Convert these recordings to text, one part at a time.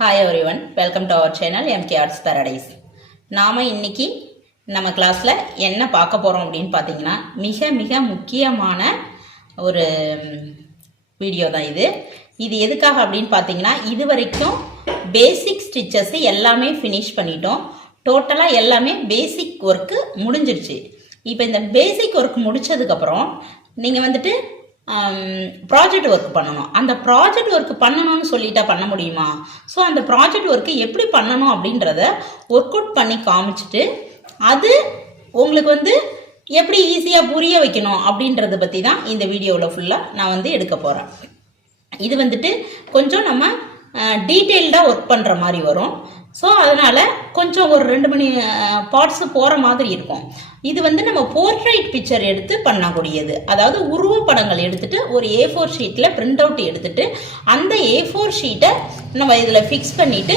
Hi everyone, welcome to our channel M K arts paradise. நாம் இன்னைக்கு நம்ம கிளாஸில் என்ன பார்க்க போகிறோம் அப்படின்னு பார்த்தீங்கன்னா, மிக மிக முக்கியமான ஒரு வீடியோ தான் இது. இது எதுக்காக அப்படின்னு பார்த்தீங்கன்னா, இது வரைக்கும் பேசிக் ஸ்டிச்சஸ் எல்லாமே ஃபினிஷ் பண்ணிட்டோம். டோட்டலாக எல்லாமே பேசிக் ஒர்க்கு முடிஞ்சிருச்சு. இப்போ இந்த பேசிக் ஒர்க் முடித்ததுக்கப்புறம் நீங்கள் வந்துட்டு ப்ராஜெக்ட் ஒர்க் பண்ணணும். அந்த ப்ராஜெக்ட் ஒர்க் பண்ணணும்னு சொல்லிட்டா பண்ண முடியுமா? ஸோ அந்த ப்ராஜெக்ட் ஒர்க்கு எப்படி பண்ணணும் அப்படின்றத ஒர்க் அவுட் பண்ணி காமிச்சிட்டு, அது உங்களுக்கு வந்து எப்படி ஈஸியாக புரிய வைக்கணும் அப்படின்றத பற்றி தான் இந்த வீடியோவில் ஃபுல்லாக நான் எடுக்க போகிறேன். இது வந்துட்டு கொஞ்சம் நம்ம டீட்டெயில்டாக ஒர்க் பண்ணுற மாதிரி வரும். ஸோ அதனால் கொஞ்சம் ஒரு 2 மணி பார்ட்ஸு போகிற மாதிரி இருக்கும். இது நம்ம போர்ட்ரைட் பிக்சர் எடுத்து பண்ணக்கூடியது. அதாவது உருவப்படங்கள் எடுத்துகிட்டு ஒரு A4 ஷீட்டில் பிரிண்ட் அவுட் எடுத்துகிட்டு அந்த A4 ஷீட்டை நம்ம இதில் ஃபிக்ஸ் பண்ணிவிட்டு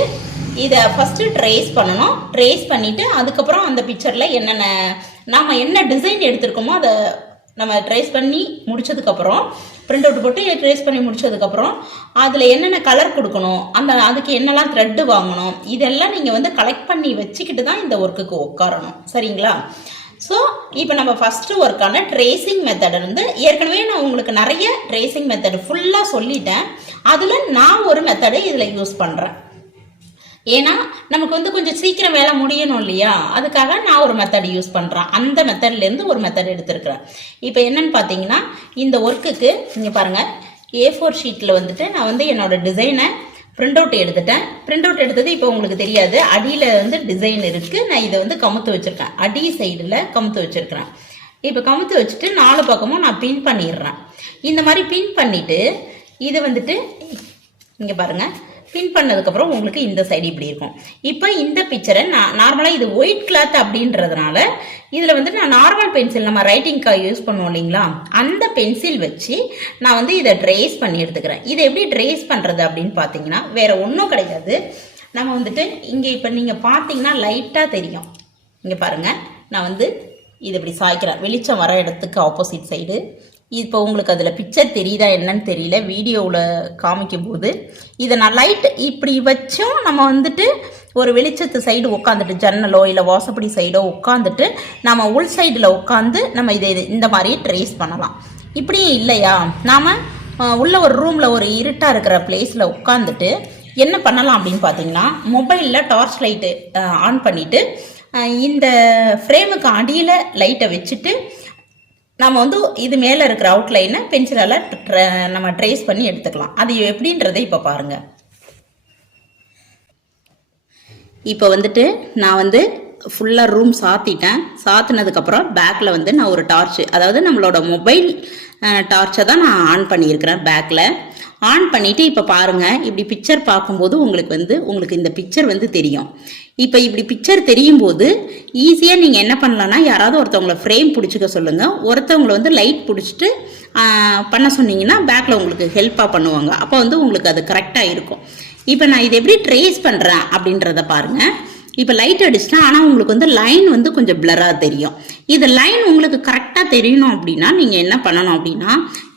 இதை ஃபஸ்ட்டு ட்ரேஸ் பண்ணணும். ட்ரேஸ் பண்ணிவிட்டு அதுக்கப்புறம் அந்த பிக்சரில் என்னென்ன நாம் என்ன டிசைன் எடுத்துருக்கோமோ அதை நம்ம ட்ரேஸ் பண்ணி முடித்ததுக்கப்புறம் பிரிண்ட் அவுட் போட்டு ட்ரேஸ் பண்ணி முடிச்சதுக்கப்புறம் அதில் என்னென்ன கலர் கொடுக்கணும், அதுக்கு என்னெல்லாம் த்ரெட்டு வாங்கணும், இதெல்லாம் நீங்கள் கலெக்ட் பண்ணி வச்சுக்கிட்டு தான் இந்த ஒர்க்குக்கு உட்காரணும். சரிங்களா? ஸோ இப்போ நம்ம ஃபஸ்ட்டு ஒர்க்கான ட்ரேசிங் மெத்தட் ஏற்கனவே நான் உங்களுக்கு நிறைய ட்ரேசிங் மெத்தட் ஃபுல்லாக சொல்லிட்டேன். அதில் நான் ஒரு மெத்தடை இதில் யூஸ் பண்ணுறேன். ஏன்னா நமக்கு கொஞ்சம் சீக்கிரம் வேலை முடியணும் இல்லையா? அதுக்காக நான் ஒரு மெத்தட் யூஸ் பண்ணுறேன். அந்த மெத்தட்லேருந்து ஒரு மெத்தட் எடுத்துருக்கிறேன். இப்போ என்னன்னு பார்த்தீங்கன்னா, இந்த ஒர்க்குக்கு நீங்கள் பாருங்கள், A4 ஷீட்டில் நான் என்னோட டிசைனை பிரிண்ட் அவுட் எடுத்துட்டேன். பிரிண்ட் அவுட் எடுத்தது இப்போ உங்களுக்கு தெரியாது, அடியில் டிசைன் இருக்குது. நான் இதை கமுத்து வச்சுருக்கேன், அடி சைடில் கமுத்து வச்சுருக்கிறேன். இப்போ கமுத்து வச்சுட்டு 4 பக்கமும் நான் பின் பண்ணிடுறேன். இந்த மாதிரி பின் பண்ணிவிட்டு இது இங்கே பாருங்கள், பின் பண்ணதுக்கப்புறம் உங்களுக்கு இந்த சைடு இப்படி இருக்கும். இப்போ இந்த பிக்சரை நான் நார்மலாக இது ஒயிட் கிளாத் அப்படின்றதுனால இதில் நான் நார்மல் பென்சில், நம்ம ரைட்டிங்காக யூஸ் பண்ணுவோம் இல்லைங்களா, அந்த பென்சில் வச்சு நான் இதை ட்ரேஸ் பண்ணி எடுத்துக்கிறேன். இதை எப்படி ட்ரேஸ் பண்ணுறது அப்படின்னு பார்த்தீங்கன்னா, வேறு ஒன்றும் கிடையாது. நம்ம இங்கே இப்போ நீங்கள் பார்த்தீங்கன்னா லைட்டாக தெரியும். இங்கே பாருங்கள், நான் இது இப்படி சாய்க்கிறேன், வெளிச்சம் வர இடத்துக்கு ஆப்போசிட் சைடு. இப்போ உங்களுக்கு அதில் பிக்சர் தெரியுதா என்னன்னு தெரியல, வீடியோவில் காமிக்கும் போது இதை நான் லைட் இப்படி வச்சும் நம்ம ஒரு வெளிச்சத்து சைடு உட்காந்துட்டு, ஜன்னலோ இல்லை வாசப்படி சைடோ உட்காந்துட்டு நம்ம உள் சைடில் உட்காந்து நம்ம இதை இந்த மாதிரி ட்ரேஸ் பண்ணலாம். இப்படியும் இல்லையா, நாம் உள்ள ஒரு ரூமில் ஒரு இருட்டாக இருக்கிற பிளேஸில் உட்காந்துட்டு என்ன பண்ணலாம் அப்படின்னு பார்த்தீங்கன்னா, மொபைலில் டார்ச் லைட்டு ஆன் பண்ணிவிட்டு இந்த ஃப்ரேமுக்கு அடியில் லைட்டை வச்சுட்டு நம்ம இது மேலே இருக்கிற அவுட்லைனை பென்சிலால் நம்ம ட்ரேஸ் பண்ணி எடுத்துக்கலாம். அது எப்படின்றதை இப்போ பாருங்கள். இப்போ நான் ஃபுல்லாக ரூம் சாத்திட்டேன். சாத்தினதுக்கப்புறம் பேக்கில் நான் ஒரு டார்ச்சு, அதாவது நம்மளோட மொபைல் டார்ச்சை தான் நான் ஆன் பண்ணியிருக்கிறேன். பேக்கில் ஆன் பண்ணிவிட்டு இப்போ பாருங்கள், இப்படி பிக்சர் பார்க்கும்போது உங்களுக்கு இந்த பிக்சர் தெரியும். இப்போ இப்படி பிக்சர் தெரியும் போது ஈஸியாக நீங்கள் என்ன பண்ணலான்னா, யாராவது ஒருத்தவங்களை ஃப்ரேம் பிடிச்சிக்க சொல்லுங்கள். ஒருத்தவங்களை லைட் பிடிச்சிட்டு பண்ண சொன்னீங்கன்னா பேக்கில் உங்களுக்கு ஹெல்ப்பாக பண்ணுவாங்க. அப்போ உங்களுக்கு அது கரெக்டாக இருக்கும். இப்போ நான் இதை எப்படி ட்ரேஸ் பண்ணுறேன் அப்படின்றத பாருங்கள். இப்போ லைட் அடிச்சிட்டேன், ஆனால் உங்களுக்கு லைன் கொஞ்சம் பிளராக தெரியும். இது லைன் உங்களுக்கு கரெக்டாக தெரியணும் அப்படின்னா நீங்கள் என்ன பண்ணணும் அப்படின்னா,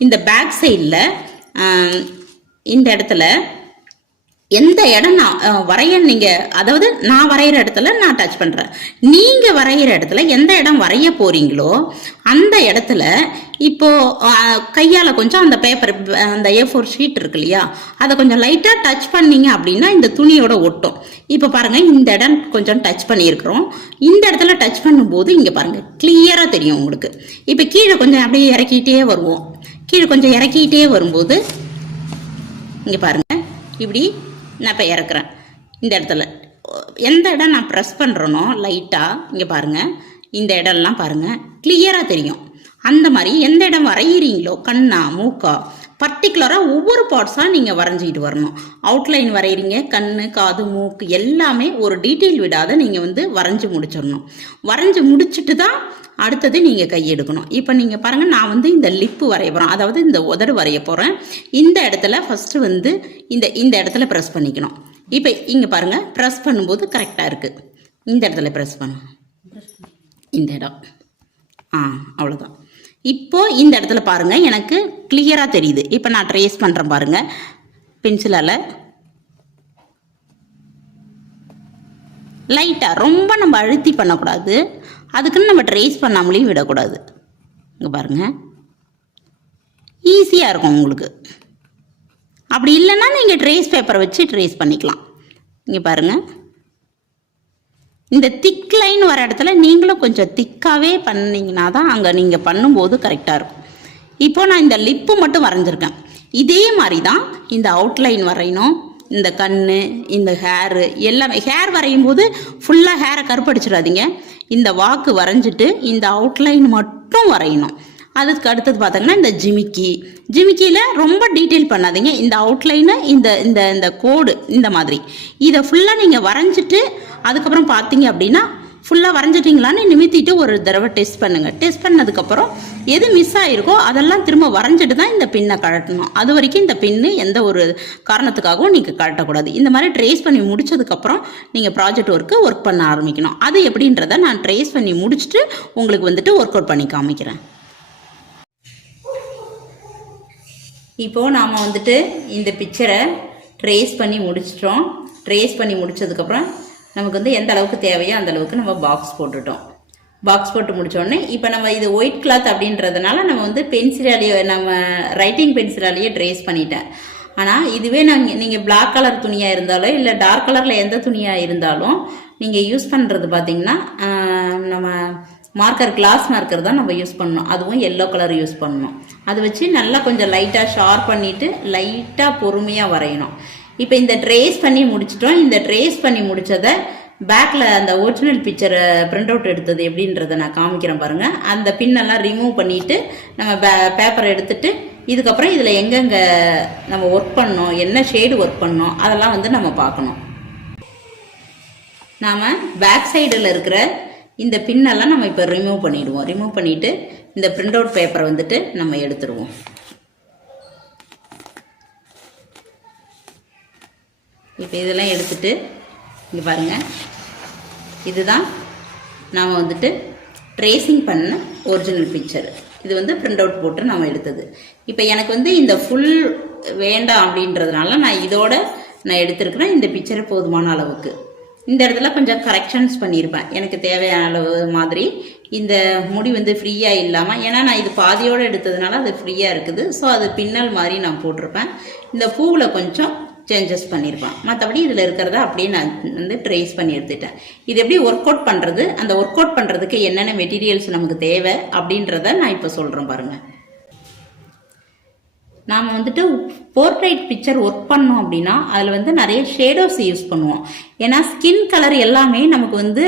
இந்த பேக் சைடில் இந்த இடத்துல எந்த இடம் நான் வரைய, நீங்கள் அதாவது நான் வரைகிற இடத்துல நான் டச் பண்ணுறேன். நீங்கள் வரைகிற இடத்துல எந்த இடம் வரைய போகிறீங்களோ அந்த இடத்துல இப்போது கையால் கொஞ்சம் அந்த பேப்பர், அந்த A4 ஷீட் இருக்கு இல்லையா, அதை கொஞ்சம் லைட்டாக டச் பண்ணிங்க அப்படின்னா இந்த துணியோட ஒட்டும். இப்போ பாருங்கள், இந்த இடம் கொஞ்சம் டச் பண்ணியிருக்கிறோம். இந்த இடத்துல டச் பண்ணும்போது இங்கே பாருங்கள் கிளியராக தெரியும் உங்களுக்கு. இப்போ கீழே கொஞ்சம் அப்படியே இறக்கிட்டே வருவோம். கீழே கொஞ்சம் இறக்கிட்டே வரும்போது இங்கே பாருங்கள், இப்படி நான் இப்போ இறக்குறேன். இந்த இடத்துல எந்த இடம் நான் ப்ரெஸ் பண்ணுறேனோ லைட்டாக இங்கே பாருங்கள், இந்த இடம்லாம் பாருங்கள் கிளியராக தெரியும். அந்த மாதிரி எந்த இடம் வரைகிறீங்களோ, கண்ணா மூக்கா பர்டிகுலராக ஒவ்வொரு பார்ட்ஸாக நீங்கள் வரைஞ்சிக்கிட்டு வரணும். அவுட்லைன் வரைகிறீங்க, கண் காது மூக்கு எல்லாமே ஒரு டீட்டெயில் விடாத நீங்கள் வரைஞ்சி முடிச்சிடணும். வரைஞ்சி முடிச்சுட்டு தான் அடுத்தது நீங்கள் கையெடுக்கணும். இப்போ நீங்கள் பாருங்கள், நான் இந்த லிப்பு வரைய போகிறேன், அதாவது இந்த உதடு வரைய போகிறேன். இந்த இடத்துல ஃபஸ்ட்டு இந்த இடத்துல ப்ரெஸ் பண்ணிக்கணும். இப்போ இங்கே பாருங்கள், ப்ரெஸ் பண்ணும்போது கரெக்டாக இருக்குது. இந்த இடத்துல ப்ரெஸ் பண்ண, இந்த இடம் அவ்வளோதான். இப்போது இந்த இடத்துல பாருங்கள், எனக்கு கிளியராக தெரியுது. இப்போ நான் ட்ரேஸ் பண்ணுறேன் பாருங்கள், பென்சிலால் லைட்டாக, ரொம்ப நம்ம அழுத்தி பண்ணக்கூடாது. அதுக்குன்னு நம்ம ட்ரேஸ் பண்ணாமலேயும் விடக்கூடாது. இங்கே பாருங்கள், ஈஸியாக இருக்கும் உங்களுக்கு. அப்படி இல்லைன்னா நீங்கள் ட்ரேஸ் பேப்பரை வச்சு ட்ரேஸ் பண்ணிக்கலாம். இங்கே பாருங்கள், இந்த திக் லைன் வர இடத்துல நீங்களும் கொஞ்சம் திக்காகவே பண்ணிங்கன்னா தான் அங்கே நீங்கள் பண்ணும்போது கரெக்டாக இருக்கும். இப்போது நான் இந்த லிப்பு மட்டும் வரைஞ்சிருக்கேன். இதே மாதிரி தான் இந்த அவுட்லைன் வரையணும். இந்த கண், இந்த ஹேரு எல்லாமே. ஹேர் வரையும் போது ஃபுல்லாக ஹேரை கருப்படிச்சிடாதீங்க. இந்த வாக்கு வரைஞ்சிட்டு இந்த அவுட்லைன் மட்டும் வரையணும். அதுக்கு அடுத்தது பார்த்தீங்கன்னா இந்த ஜிமிக்கியில் ரொம்ப டீட்டெயில் பண்ணாதீங்க. இந்த அவுட்லைனு, இந்த இந்த இந்த கோடு, இந்த மாதிரி இதை ஃபுல்லாக நீங்கள் வரைஞ்சிட்டு அதுக்கப்புறம் பார்த்தீங்க அப்படின்னா ஃபுல்லாக வரைஞ்சிட்டிங்களான்னு நிமித்திட்டு ஒரு தடவை டெஸ்ட் பண்ணுங்கள். டெஸ்ட் பண்ணதுக்கப்புறம் எது மிஸ் ஆகிருக்கோ அதெல்லாம் திரும்ப வரைஞ்சிட்டு தான் இந்த பின்னை கழட்டணும். அது வரைக்கும் இந்த பின்னு எந்த ஒரு காரணத்துக்காகவும் நீங்கள் கழட்டக்கூடாது. இந்த மாதிரி ட்ரேஸ் பண்ணி முடிச்சதுக்கப்புறம் நீங்கள் ப்ராஜெக்ட் ஒர்க் பண்ண ஆரம்பிக்கணும். அது எப்படின்றத நான் ட்ரேஸ் பண்ணி முடிச்சுட்டு உங்களுக்கு வந்துட்டு ஒர்க் அவுட் பண்ணி காமிக்கிறேன். இப்போது நாம் வந்துட்டு இந்த பிக்சரை ட்ரேஸ் பண்ணி முடிச்சிட்டோம். ட்ரேஸ் பண்ணி முடித்ததுக்கப்புறம் நமக்கு வந்து எந்த அளவுக்கு தேவையோ அந்த அளவுக்கு நம்ம பாக்ஸ் போட்டுட்டோம். பாக்ஸ் போட்டு முடித்தோடனே இப்போ நம்ம இது ஒயிட் கிளாத் அப்படின்றதுனால நம்ம வந்து பென்சிலாலேயே, நம்ம ரைட்டிங் பென்சிலாலேயே ட்ரேஸ் பண்ணிட்டேன். ஆனால் இதுவே நீங்கள் பிளாக் கலர் துணியாக இருந்தாலும் இல்லை டார்க் கலரில் எந்த துணியாக இருந்தாலும் நீங்கள் யூஸ் பண்ணுறது பார்த்தீங்கன்னா நம்ம கிளாஸ் மார்க்கர் தான் நம்ம யூஸ் பண்ணணும். அதுவும் எல்லோ கலர் யூஸ் பண்ணணும். அதை வச்சு நல்லா கொஞ்சம் லைட்டாக ஷார்ப் பண்ணிவிட்டு லைட்டாக பொறுமையாக வரையணும். இப்போ இந்த ட்ரேஸ் பண்ணி முடிச்சிட்டோம். இந்த ட்ரேஸ் பண்ணி முடித்ததை பேக்கில் அந்த ஒரிஜினல் பிக்சரை பிரிண்ட் அவுட் எடுத்தது எப்படின்றத நான் காமிக்கிறேன் பாருங்கள். அந்த பின்னெல்லாம் ரிமூவ் பண்ணிவிட்டு நம்ம பேப்பரை எடுத்துகிட்டு இதுக்கப்புறம் இதில் எங்கெங்கே நம்ம ஒர்க் பண்ணோம், என்ன ஷேடு ஒர்க் பண்ணோம் அதெல்லாம் வந்து நம்ம பார்க்கணும். நாம் பேக் சைடில் இருக்கிற இந்த பின்னெல்லாம் நம்ம இப்போ ரிமூவ் பண்ணிவிடுவோம். ரிமூவ் பண்ணிவிட்டு இந்த பிரிண்ட் அவுட் பேப்பரை வந்துட்டு நம்ம எடுத்துடுவோம். இப்போ இதெல்லாம் எடுத்துட்டு இங்கே பாருங்கள், இதுதான் நாம் வந்துட்டு ட்ரேசிங் பண்ண ஒரிஜினல் பிக்சர். இது வந்து பிரிண்ட் அவுட் போட்டு நம்ம எடுத்தது. இப்போ எனக்கு வந்து இந்த ஃபுல் வேண்டாம் அப்படின்றதுனால நான் இதோட நான் எடுத்துருக்கிறேன். இந்த பிக்சரை போதுமான அளவுக்கு இந்த இடத்துல கொஞ்சம் கரெக்ஷன்ஸ் பண்ணியிருப்பேன். எனக்கு தேவையான அளவு மாதிரி இந்த முடி வந்து ஃப்ரீயாக இல்லாமல், ஏன்னா நான் இது பாதியோடு எடுத்ததுனால அது ஃப்ரீயாக இருக்குது. ஸோ அது பின்னல் மாதிரி நான் போட்டிருப்பேன். இந்த பூவில் கொஞ்சம் சேஞ்சஸ் பண்ணியிருப்பேன். மற்றபடி இதில் இருக்கிறத அப்படியே நான் வந்து ட்ரேஸ் பண்ணி எடுத்துட்டேன். இது எப்படி ஒர்க் அவுட் பண்ணுறது, அந்த ஒர்க் அவுட் பண்ணுறதுக்கு என்னென்ன மெட்டீரியல்ஸ் நமக்கு தேவை அப்படின்றத நான் இப்போ சொல்கிறேன் பாருங்கள். நாம் வந்துட்டு போர்ட்ரைட் பிக்சர் ஒர்க் பண்ணோம் அப்படின்னா அதில் வந்து நிறைய ஷேடோஸ் யூஸ் பண்ணுவோம். ஏன்னா ஸ்கின் கலர் எல்லாமே நமக்கு வந்து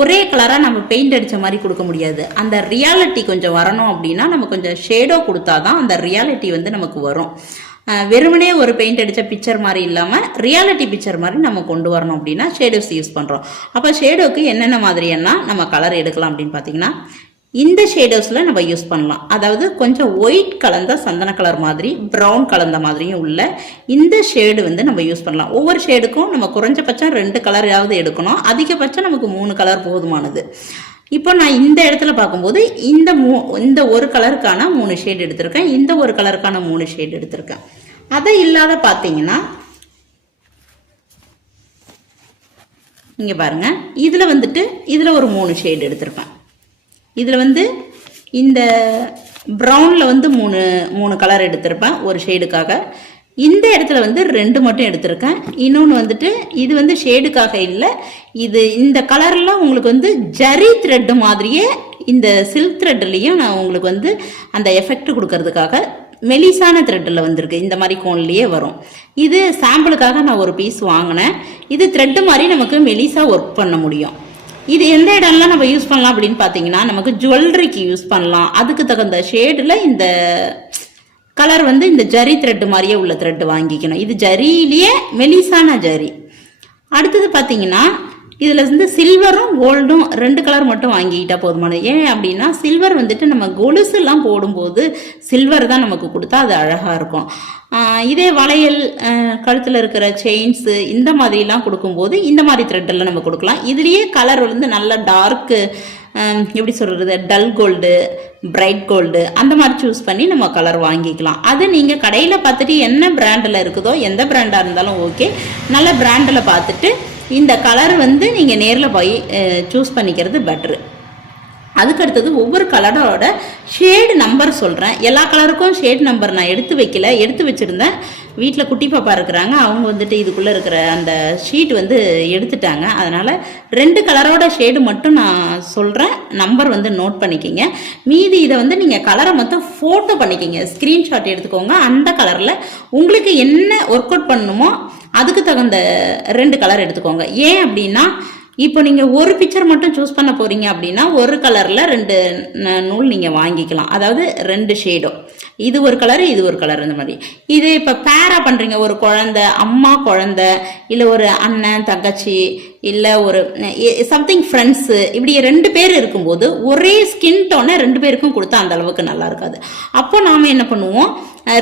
ஒரே கலராக நம்ம பெயிண்ட் அடித்த மாதிரி கொடுக்க முடியாது. அந்த ரியாலிட்டி கொஞ்சம் வரணும் அப்படின்னா நம்ம கொஞ்சம் ஷேடோ கொடுத்தா தான் அந்த ரியாலிட்டி வந்து நமக்கு வரும். வெறுமனே ஒரு பெயிண்ட் அடித்த பிக்சர் மாதிரி இல்லாமல் ரியாலிட்டி பிக்சர் மாதிரி நம்ம கொண்டு வரணும் அப்படின்னா ஷேடோஸ் யூஸ் பண்ணுறோம். அப்போ ஷேடோக்கு என்னென்ன மாதிரியன்னா நம்ம கலர் எடுக்கலாம் அப்படின்னு பார்த்தீங்கன்னா இந்த ஷேடோஸில் நம்ம யூஸ் பண்ணலாம். அதாவது கொஞ்சம் ஒயிட் கலந்த சந்தன கலர் மாதிரி, ப்ரௌன் கலந்த மாதிரியும் உள்ள இந்த ஷேடு வந்து நம்ம யூஸ் பண்ணலாம். ஒவ்வொரு ஷேடுக்கும் நம்ம குறைஞ்சபட்சம் 2 கலராவது எடுக்கணும். அதிகபட்சம் நமக்கு 3 கலர் போதுமானது. இப்போ நான் இந்த இடத்துல பார்க்கும்போது இந்த ஒரு கலருக்கான 3 ஷேட் எடுத்திருக்கேன். இந்த ஒரு கலருக்கான 3 ஷேட் எடுத்திருக்கேன். அதை இல்லாத பார்த்தீங்கன்னா இங்கே பாருங்க, இதில் வந்துட்டு இதில் ஒரு 3 ஷேட் எடுத்திருப்பேன். இதில் வந்து இந்த ப்ரௌனில் வந்து 3 கலர் எடுத்திருப்பேன் ஒரு ஷேடுக்காக. இந்த இடத்துல வந்து 2 மட்டும் எடுத்திருக்கேன். இன்னொன்று வந்துட்டு இது வந்து ஷேடுக்காக இல்லை, இது இந்த கலர்லாம் உங்களுக்கு வந்து ஜரி த்ரெட்டு மாதிரியே இந்த சில்க் த்ரெட்லேயும் நான் உங்களுக்கு வந்து அந்த எஃபெக்ட் கொடுக்கறதுக்காக மெலிசான த்ரெட்டில் வந்திருக்கு. இந்த மாதிரி கோன்லேயே வரும். இது சாம்பிளுக்காக நான் ஒரு பீஸ் வாங்கினேன். இது த்ரெட்டு மாதிரி நமக்கு மெலிசாக ஒர்க் பண்ண முடியும். இது எந்த இடம்லாம் நம்ம யூஸ் பண்ணலாம் அப்படின்னு பார்த்தீங்கன்னா நமக்கு ஜுவல்லரிக்கு யூஸ் பண்ணலாம். அதுக்கு தகுந்த ஷேடில் இந்த கலர் வந்து இந்த ஜரி த்ரெட்டு மாதிரியே உள்ள த்ரெட்டு வாங்கிக்கணும். இது ஜரியிலேயே மெலிசான ஜரி. அடுத்தது பார்த்தீங்கன்னா இதில் வந்து சில்வரும் கோல்டும் 2 கலர் மட்டும் வாங்கிக்கிட்டா போதுமானது. ஏன் அப்படின்னா சில்வர் வந்துட்டு நம்ம கொலுசுலாம் போடும்போது சில்வர் தான் நமக்கு கொடுத்தா அது அழகாக இருக்கும். இதே வளையல், கழுத்தில் இருக்கிற செயின்ஸு இந்த மாதிரிலாம் கொடுக்கும்போது இந்த மாதிரி த்ரெட்டெல்லாம் நம்ம கொடுக்கலாம். இதுலேயே கலர் வந்து நல்ல டார்க்கு, எப்படி சொல்கிறது, டல் கோல்டு, பிரைட் கோல்டு அந்த மாதிரி சூஸ் பண்ணி நம்ம கலர் வாங்கிக்கலாம். அது நீங்கள் கடையில் பார்த்துட்டு என்ன பிராண்டில் இருக்குதோ, எந்த பிராண்டாக இருந்தாலும் ஓகே, நல்ல பிராண்டில் பார்த்துட்டு இந்த கலர் வந்து நீங்கள் நேரில் போய் சூஸ் பண்ணிக்கிறது பெட்ரு. அதுக்கடுத்தது ஒவ்வொரு கலரோட ஷேடு நம்பர் சொல்கிறேன். எல்லா கலருக்கும் ஷேட் நம்பர் நான் எடுத்து வைக்கல, எடுத்து வச்சுருந்தேன். வீட்டில் குட்டி பாப்பா இருக்கிறாங்க, அவங்க வந்துட்டு இதுக்குள்ளே இருக்கிற அந்த ஷீட் வந்து எடுத்துட்டாங்க. அதனால் 2 கலரோட ஷேடு மட்டும் நான் சொல்கிறேன், நம்பர் வந்து நோட் பண்ணிக்கிங்க. மீதி இதை வந்து நீங்கள் கலரை மொத்தம் ஃபோட்டோ பண்ணிக்கிங்க, ஸ்க்ரீன்ஷாட் எடுத்துக்கோங்க. அந்த கலரில் உங்களுக்கு என்ன ஒர்க் அவுட் பண்ணணுமோ அதுக்கு தகுந்த 2 கலர் எடுத்துக்கோங்க. ஏன் அப்படின்னா, இப்போ நீங்கள் ஒரு பிக்சர் மட்டும் சூஸ் பண்ண போகிறீங்க அப்படின்னா ஒரு கலரில் 2 நூல் நீங்கள் வாங்கிக்கலாம், அதாவது 2 ஷேடும். இது ஒரு கலர், இது ஒரு கலர், இந்த மாதிரி. இது இப்போ பேரா பண்ணுறீங்க, ஒரு குழந்தை அம்மா குழந்தை, இல்லை ஒரு அண்ணன் தங்கச்சி, இல்லை ஒரு சம்திங் ஃப்ரெண்ட்ஸு, இப்படி 2 பேர் இருக்கும்போது ஒரே ஸ்கின் டோனை 2 பேருக்கும் கொடுத்தா அந்த அளவுக்கு நல்லா இருக்காது. அப்போ நாம் என்ன பண்ணுவோம்,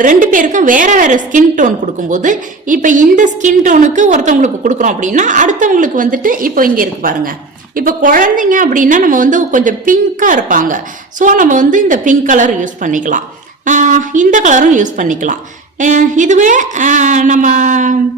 2 பேருக்கும் வேற வேற ஸ்கின் டோன் கொடுக்கும்போது, இப்போ இந்த ஸ்கின் டோனுக்கு ஒருத்தவங்களுக்கு கொடுக்குறோம் அப்படின்னா அடுத்தவங்களுக்கு வந்துட்டு இப்போ இங்கே இருக்கு பாருங்க. இப்போ குழந்தைங்க அப்படின்னா நம்ம வந்து கொஞ்சம் பிங்காக இருப்பாங்க. ஸோ நம்ம வந்து இந்த பிங்க் கலர் யூஸ் பண்ணிக்கலாம், இந்த கலரும் யூஸ் பண்ணிக்கலாம். இதுவே நம்ம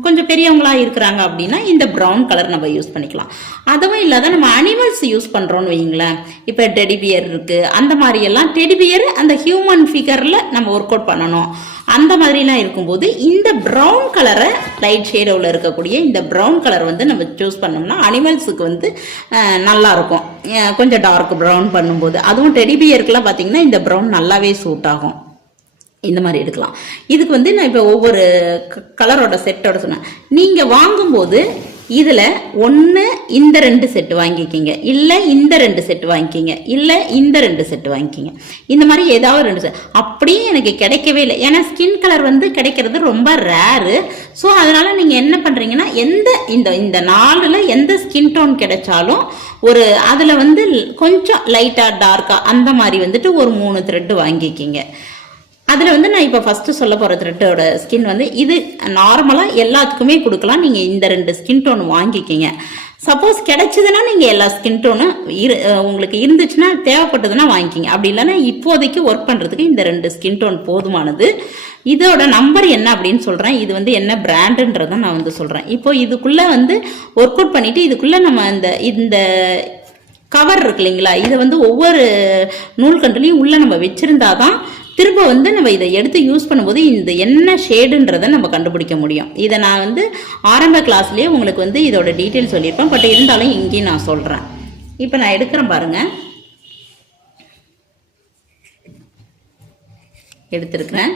கொஞ்சம் பெரியவங்களா இருக்கிறாங்க அப்படின்னா இந்த ப்ரௌன் கலர் நம்ம யூஸ் பண்ணிக்கலாம். அதுவும் இல்லாத நம்ம அனிமல்ஸ் யூஸ் பண்ணுறோன்னு வைங்களேன், இப்போ டெடிபியர் இருக்குது, அந்த மாதிரியெல்லாம் டெடிபியர் அந்த ஹியூமன் ஃபிகரில் நம்ம ஒர்க் அவுட் பண்ணணும். அந்த மாதிரிலாம் இருக்கும்போது இந்த ப்ரௌன் கலரை, லைட் ஷேடோவில் இருக்கக்கூடிய இந்த ப்ரௌன் கலர் வந்து நம்ம சூஸ் பண்ணோம்னா அனிமல்ஸுக்கு வந்து நல்லாயிருக்கும். கொஞ்சம் டார்க் ப்ரௌன் பண்ணும்போது, அதுவும் டெடிபியருக்குலாம் பார்த்தீங்கன்னா இந்த ப்ரௌன் நல்லாவே சூட் ஆகும். இந்த மாதிரி எடுக்கலாம். இதுக்கு வந்து நான் இப்போ ஒவ்வொரு கலரோட செட்டோட சொன்னேன். நீங்கள் வாங்கும்போது இதில் ஒன்று இந்த 2 செட்டு வாங்கிக்கிங்க, இல்லை இந்த 2 செட்டு வாங்கிக்கிங்க, இல்லை இந்த 2 செட்டு வாங்கிக்கிங்க. இந்த மாதிரி ஏதாவது 2 செட். அப்படியே எனக்கு கிடைக்கவே இல்லை, ஏன்னா ஸ்கின் கலர் வந்து கிடைக்கிறது ரொம்ப ரேரு. ஸோ அதனால் நீங்கள் என்ன பண்ணுறீங்கன்னா, இந்த 4ல் எந்த ஸ்கின் டோன் கிடைச்சாலும் ஒரு அதில் வந்து கொஞ்சம் லைட்டாக டார்க்காக அந்த மாதிரி வந்துட்டு ஒரு 3 த்ரெட்டு வாங்கிக்கிங்க. அதில் வந்து நான் இப்போ ஃபஸ்ட்டு சொல்ல போகிற த்ரெட்டோட ஸ்கின் வந்து இது நார்மலாக எல்லாத்துக்குமே கொடுக்கலாம். நீங்கள் இந்த 2 ஸ்கின் டோன் வாங்கிக்கிங்க. சப்போஸ் கிடைச்சதுன்னா நீங்கள் எல்லா ஸ்கின் டோனும் உங்களுக்கு இருந்துச்சுன்னா தேவைப்பட்டதுன்னா வாங்கிக்கிங்க. அப்படி இல்லைன்னா இப்போதைக்கு ஒர்க் பண்ணுறதுக்கு இந்த 2 ஸ்கின் டோன் போதுமானது. இதோட நம்பர் என்ன அப்படின்னு சொல்கிறேன், இது வந்து என்ன பிராண்டுன்றதை நான் வந்து சொல்கிறேன். இப்போ இதுக்குள்ளே வந்து ஒர்க் அவுட் பண்ணிவிட்டு இதுக்குள்ளே நம்ம இந்த கவர் இருக்கு இல்லைங்களா, இதை வந்து ஒவ்வொரு நூல்கண்டுலையும் உள்ளே நம்ம வச்சுருந்தாதான் திரும்ப வந்து நம்ம இதை எடுத்து யூஸ் பண்ணும்போது இந்த என்ன ஷேடுன்றதை நம்ம கண்டுபிடிக்க முடியும். இதை நான் வந்து ஆரம்ப கிளாஸ்லேயே உங்களுக்கு வந்து இதோட டீட்டெயில் சொல்லியிருப்பேன், பட் இருந்தாலும் இங்கேயும் நான் சொல்கிறேன். இப்போ நான் எடுக்கிறேன் பாருங்கள், எடுத்துருக்கிறேன்.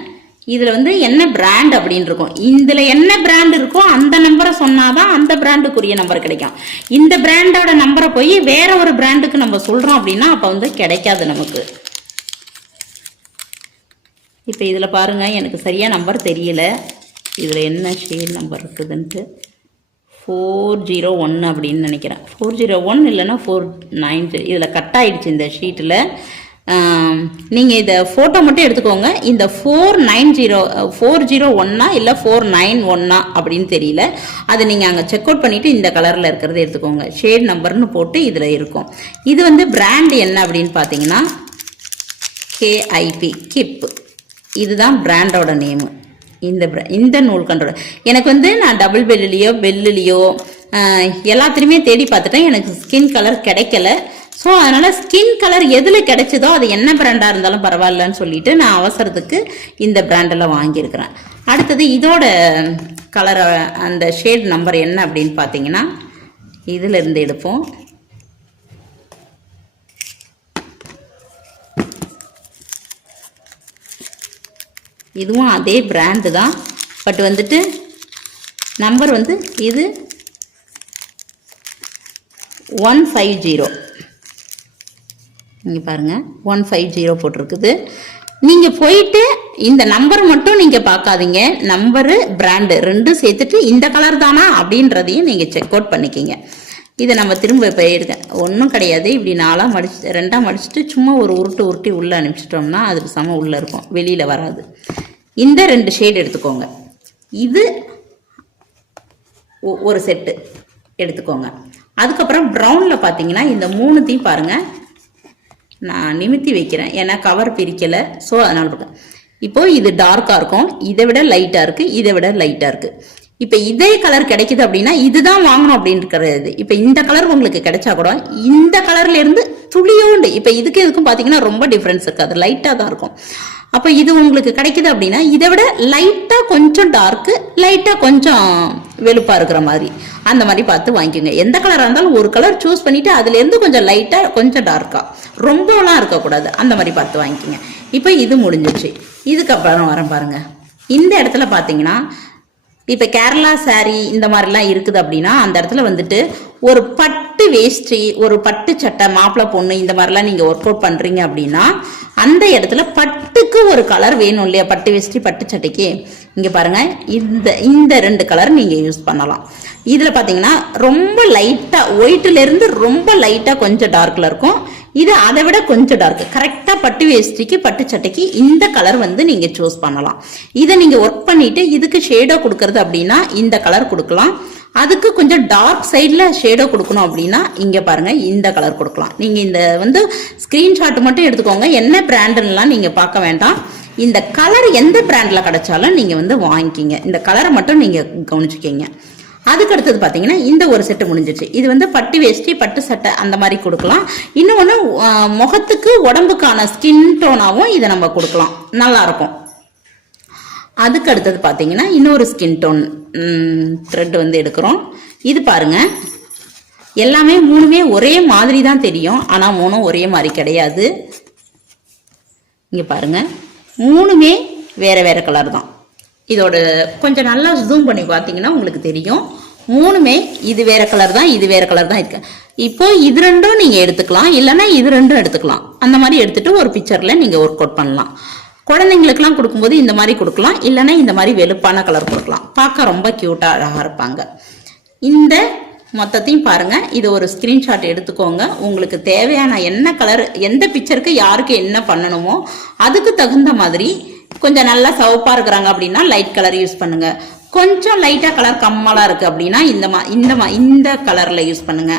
இதில் வந்து என்ன பிராண்ட் அப்படின்னு இருக்கும், இதில் என்ன பிராண்ட் இருக்கோ அந்த நம்பரை சொன்னாதான் அந்த பிராண்டுக்குரிய நம்பர் கிடைக்கும். இந்த பிராண்டோட நம்பரை போய் வேற ஒரு பிராண்டுக்கு நம்ம சொல்கிறோம் அப்படின்னா அப்போ வந்து கிடைக்காது நமக்கு. இப்போ இதில் பாருங்கள், எனக்கு சரியாக நம்பர் தெரியல, இதில் என்ன ஷேட் நம்பர் இருக்குதுன்ட்டு 401 அப்படின்னு நினைக்கிறேன். 401 இல்லைன்னா 490, இதில் கட் ஆகிடுச்சு இந்த ஷீட்டில். நீங்கள் இதை ஃபோட்டோ மட்டும் எடுத்துக்கோங்க. இந்த 401 இல்லை 491 அப்படின்னு தெரியல, அதை நீங்கள் அங்கே செக் அவுட் பண்ணிவிட்டு இந்த கலரில் இருக்கிறத எடுத்துக்கோங்க. ஷேட் நம்பர்னு போட்டு இதில் இருக்கும். இது வந்து பிராண்ட் என்ன அப்படின்னு பார்த்தீங்கன்னா KIP, கிப். இதுதான் பிராண்டோட நேமு. இந்த நூல் கண்டோட எனக்கு வந்து நான் டபுள் பெல்லுலேயோ எல்லாத்துலேயுமே தேடி பார்த்துட்டேன், எனக்கு ஸ்கின் கலர் கிடைக்கல. ஸோ அதனால் ஸ்கின் கலர் எதில் கிடைச்சதோ அது என்ன பிராண்டாக இருந்தாலும் பரவாயில்லன்னு சொல்லிட்டு நான் அவசரத்துக்கு இந்த பிராண்டெல்லாம் வாங்கியிருக்கிறேன். அடுத்தது இதோட கலர் அந்த ஷேட் நம்பர் என்ன அப்படின்னு பார்த்தீங்கன்னா இதிலிருந்து எடுப்போம். இதுவும் அதே பிராண்டு தான், பட் வந்துட்டு நம்பர் வந்து இது 150. நீங்கள் பாருங்கள் 150 போட்டிருக்குது. நீங்கள் போயிட்டு இந்த நம்பர் மட்டும் நீங்கள் பார்க்காதீங்க, நம்பரு பிராண்டு 2 சேர்த்துட்டு இந்த கலர் தானா அப்படின்றதையும் நீங்கள் செக் அவுட் பண்ணிக்கிங்க. இதை நம்ம திரும்ப இப்போ எடுக்கேன் ஒன்றும் கிடையாது. இப்படி 2ஆக மடிச்சுட்டு சும்மா ஒரு உருட்டி உள்ளே அனுப்பிச்சிட்டோம்னா அதுக்கு சம உள்ளே இருக்கும், வெளியில் வராது. இந்த 2 ஷேட் எடுத்துக்கோங்க. இது ஒரு செட்டு எடுத்துக்கோங்க. அதுக்கப்புறம் ப்ரௌனில் பார்த்தீங்கன்னா இந்த 3த்தையும் பாருங்கள், நான் நிமித்தி வைக்கிறேன் ஏன்னா கவர் பிரிக்கலை. ஸோ அதனால் பார்த்தேன். இப்போது இது டார்க்காக இருக்கும், இதை விட லைட்டாக இருக்குது, இதை விட லைட்டாக இருக்குது. இப்போ இதே கலர் கிடைக்குது அப்படின்னா இதுதான் வாங்கணும் அப்படின்னு இருக்கிறது. இப்போ இந்த கலர் உங்களுக்கு கிடைச்சா கூட இந்த கலர்ல இருந்து துளியோண்டு இப்போ இதுக்கு இதுக்கும் பார்த்தீங்கன்னா ரொம்ப டிஃப்ரென்ஸ் இருக்காது, லைட்டாக தான் இருக்கும். அப்போ இது உங்களுக்கு கிடைக்குது அப்படின்னா இதை விட லைட்டாக கொஞ்சம் டார்க்கு, லைட்டாக கொஞ்சம் வெளுப்பாக இருக்கிற மாதிரி அந்த மாதிரி பார்த்து வாங்கிக்கோங்க. எந்த கலராக இருந்தாலும் ஒரு கலர் சூஸ் பண்ணிட்டு அதுலேருந்து கொஞ்சம் லைட்டாக கொஞ்சம் டார்க்காக ரொம்பலாம் இருக்கக்கூடாது, அந்த மாதிரி பார்த்து வாங்கிக்கோங்க. இப்போ இது முடிஞ்சிச்சு. இதுக்கப்புறம் வரேன் பாருங்க. இந்த இடத்துல பார்த்தீங்கன்னா இப்போ கேரளா சாரீ இந்த மாதிரிலாம் இருக்குது அப்படின்னா அந்த இடத்துல வந்துட்டு ஒரு பட்டு வேஷ்டி, ஒரு பட்டு சட்டை, மாப்பிள்ளை பொண்ணு இந்த மாதிரிலாம் நீங்கள் ஒர்க் அவுட் பண்ணுறீங்க அப்படின்னா அந்த இடத்துல பட்டுக்கு ஒரு கலர் வேணும் இல்லையா, பட்டு வேஷ்டி பட்டு சட்டைக்கு. இங்கே பாருங்கள், இந்த 2 கலர் நீங்கள் யூஸ் பண்ணலாம். இதில் பார்த்தீங்கன்னா ரொம்ப லைட்டாக ஒயிட்லேருந்து ரொம்ப லைட்டாக கொஞ்சம் டார்க்கில் இருக்கும். இது அதை விட கொஞ்சம் டார்க். கரெக்டாக பட்டு வேஷ்டிக்கு பட்டு சட்டைக்கு இந்த கலர் வந்து நீங்கள் சூஸ் பண்ணலாம். இதை நீங்கள் ஒர்க் பண்ணிட்டு இதுக்கு ஷேடோ கொடுக்கறது அப்படின்னா இந்த கலர் கொடுக்கலாம். அதுக்கு கொஞ்சம் டார்க் சைடில் ஷேடோ கொடுக்கணும் அப்படின்னா இங்கே பாருங்கள் இந்த கலர் கொடுக்கலாம். நீங்கள் இந்த வந்து ஸ்க்ரீன்ஷாட் மட்டும் எடுத்துக்கோங்க, என்ன பிராண்டுலாம் நீங்கள் பார்க்க வேண்டாம். இந்த கலர் எந்த பிராண்டில் கிடைச்சாலும் நீங்கள் வந்து வாங்கிக்கிங்க. இந்த கலரை மட்டும் நீங்கள் கவனிச்சுக்கிங்க. அதுக்கு அடுத்தது பார்த்தீங்கன்னா இந்த ஒரு செட்டு முடிஞ்சிச்சு. இது வந்து பட்டு வேஷ்டி பட்டு சட்டை அந்த மாதிரி கொடுக்கலாம். இன்னொன்று முகத்துக்கு உடம்புக்கான ஸ்கின் டோனாகவும் இதை நம்ம கொடுக்கலாம், நல்லா இருக்கும். அதுக்கு அடுத்தது பார்த்தீங்கன்னா இன்னொரு ஸ்கின் டோன் த்ரெட் வந்து எடுக்கிறோம். இது பாருங்க, எல்லாமே 3மே ஒரே மாதிரி தான் தெரியும், ஆனால் 3ம் ஒரே மாதிரி கிடையாது. இங்கே பாருங்க, 3மே வேற வேற கலர் தான். இதோட கொஞ்சம் நல்லா ஜூம் பண்ணி பார்த்தீங்கன்னா உங்களுக்கு தெரியும், 3மே இது வேற கலர் தான், இது வேற கலர் தான் இருக்கு. இப்போ இது 2ம் நீங்கள் எடுத்துக்கலாம், இல்லைன்னா இது 2ம் எடுத்துக்கலாம். அந்த மாதிரி எடுத்துட்டு ஒரு பிக்சரில் நீங்கள் ஒர்க் அவுட் பண்ணலாம். குழந்தைங்களுக்குலாம் கொடுக்கும்போது இந்த மாதிரி கொடுக்கலாம், இல்லைன்னா இந்த மாதிரி வெளுப்பான கலர் கொடுக்கலாம். பார்க்க ரொம்ப க்யூட்டாக அழகாக இருப்பாங்க. இந்த மொத்தத்தையும் பாருங்க, இது ஒரு ஸ்கிரீன்ஷாட் எடுத்துக்கோங்க. உங்களுக்கு தேவையான என்ன கலர், எந்த பிக்சருக்கு யாருக்கு என்ன பண்ணணுமோ அதுக்கு தகுந்த மாதிரி. கொஞ்சம் நல்லா சவப்பாக இருக்கிறாங்க அப்படின்னா லைட் கலர் யூஸ் பண்ணுங்க. கொஞ்சம் லைட்டாக கலர் கம்மலாக இருக்குது அப்படின்னா இந்த கலரில் யூஸ் பண்ணுங்க.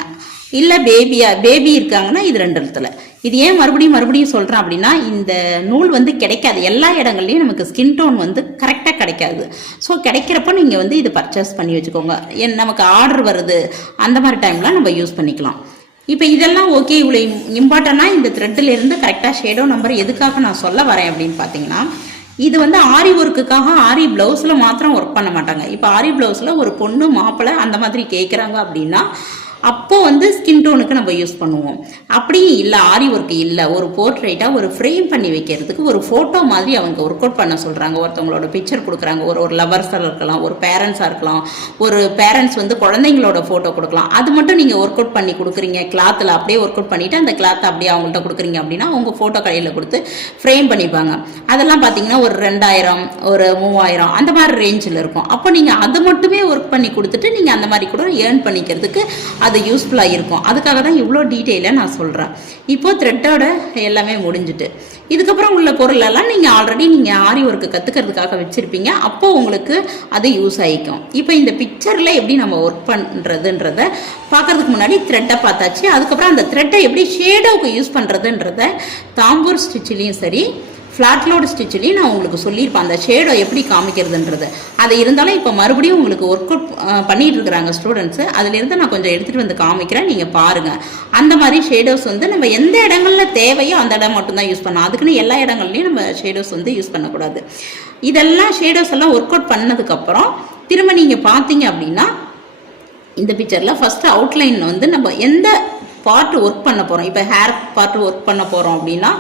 இல்லை பேபி இருக்காங்கன்னா இது 2 இடத்துல. இது ஏன் மறுபடியும் சொல்கிறேன் அப்படின்னா இந்த நூல் வந்து கிடைக்காது எல்லா இடங்கள்லையும், நமக்கு ஸ்கின் டோன் வந்து கரெக்டாக கிடைக்காது. ஸோ கிடைக்கிறப்போ நீங்கள் வந்து இது பர்ச்சேஸ் பண்ணி வச்சுக்கோங்க. நமக்கு ஆர்டர் வருது அந்த மாதிரி டைம்லாம் நம்ம யூஸ் பண்ணிக்கலாம். இப்போ இதெல்லாம் ஓகே. இவ்வளோ இம்பார்ட்டண்டாக இந்த த்ரெட்டிலேருந்து கரெக்டாக ஷேடோ நம்பர் எதுக்காக நான் சொல்ல வரேன் அப்படின்னு பார்த்தீங்கன்னா, இது வந்து ஆரி ஒர்க்குக்காக ஆரி பிளவுஸில் மாத்திரம் ஒர்க் பண்ண மாட்டாங்க. இப்போ ஆரி பிளவுஸில் ஒரு பொண்ணு மாப்பிள்ளை அந்த மாதிரி கேட்குறாங்க அப்படின்னா அப்போ வந்து ஸ்கின் டோனுக்கு நம்ம யூஸ் பண்ணுவோம். அப்படியும் இல்லை, ஆரி ஒர்க் இல்லை, ஒரு போர்ட்ரேட்டாக ஒரு ஃப்ரேம் பண்ணி வைக்கிறதுக்கு ஒரு ஃபோட்டோ மாதிரி அவங்க ஒர்க் அவுட் பண்ண சொல்கிறாங்க. ஒருத்தவங்களோட பிக்சர் கொடுக்குறாங்க, ஒரு லவர்ஸாக இருக்கலாம், ஒரு பேரண்ட்ஸாக இருக்கலாம், ஒரு பேரண்ட்ஸ் வந்து குழந்தைங்களோட ஃபோட்டோ கொடுக்கலாம். அது மட்டும் நீங்கள் ஒர்க் அவுட் பண்ணி கொடுக்குறீங்க கிளாத்தில், அப்படியே ஒர்க் அவுட் பண்ணிவிட்டு அந்த கிளாத்தை அப்படியே அவங்கள்ட்ட கொடுக்குறீங்க அப்படின்னா அவங்க ஃபோட்டோ கடையில் கொடுத்து ஃப்ரேம் பண்ணிப்பாங்க. அதெல்லாம் பார்த்தீங்கன்னா ஒரு 2000 ஒரு 3000 அந்த மாதிரி ரேஞ்சில் இருக்கும். அப்போ நீங்கள் அது மட்டுமே ஒர்க் பண்ணி கொடுத்துட்டு நீங்கள் அந்த மாதிரி கூட ஏர்ன் பண்ணிக்கிறதுக்கு அது யூஸ்ஃபுல்லாக இருக்கும். அதுக்காக தான் இவ்வளோ டீட்டெயிலாக நான் சொல்கிறேன். இப்போ த்ரெட்டோட எல்லாமே முடிஞ்சுட்டு இதுக்கப்புறம் உள்ள பொருள் எல்லாம் நீங்கள் ஆல்ரெடி நீங்கள் ஆரி ஒர்க்கு கற்றுக்கிறதுக்காக வச்சுருப்பீங்க. அப்போ உங்களுக்கு அது யூஸ் ஆகிக்கும். இப்போ இந்த பிக்சரில் எப்படி நம்ம ஒர்க் பண்ணுறதுன்றத பார்க்கறதுக்கு முன்னாடி த்ரெட்டை பார்த்தாச்சு. அதுக்கப்புறம் அந்த த்ரெட்டை எப்படி ஷேடோவுக்கு யூஸ் பண்ணுறதுன்றத தாம்பூர் ஸ்டிச்சிலையும் சரி ஃப்ளாட் லோடு ஸ்டிச்சிலையும் நான் உங்களுக்கு சொல்லியிருப்பேன் அந்த ஷேடோ எப்படி காமிக்கிறதுன்றது. அது இருந்தாலும் இப்போ மறுபடியும் உங்களுக்கு ஒர்க் அவுட் பண்ணிட்டு இருக்கிறாங்க ஸ்டூடெண்ட்ஸு. அதுலேருந்து நான் கொஞ்சம் எடுத்துகிட்டு வந்து காமிக்கிறேன், நீங்கள் பாருங்கள். அந்த மாதிரி ஷேடோஸ் வந்து நம்ம எந்த இடங்களில் தேவையோ அந்த இடம் மட்டும்தான் யூஸ் பண்ணணும். அதுக்குன்னு எல்லா இடங்கள்லையும் நம்ம ஷேடோஸ் வந்து யூஸ் பண்ணக்கூடாது. இதெல்லாம் ஷேடோஸ் எல்லாம் ஒர்க் அவுட் பண்ணதுக்கப்புறம் திரும்ப நீங்கள் பார்த்தீங்க அப்படின்னா இந்த பிக்சரில் ஃபஸ்ட்டு அவுட்லைன் வந்து நம்ம எந்த பார்ட் ஒர்க் பண்ண போகிறோம். இப்போ ஹேர் பார்ட் ஒர்க் பண்ண போகிறோம் அப்படின்னா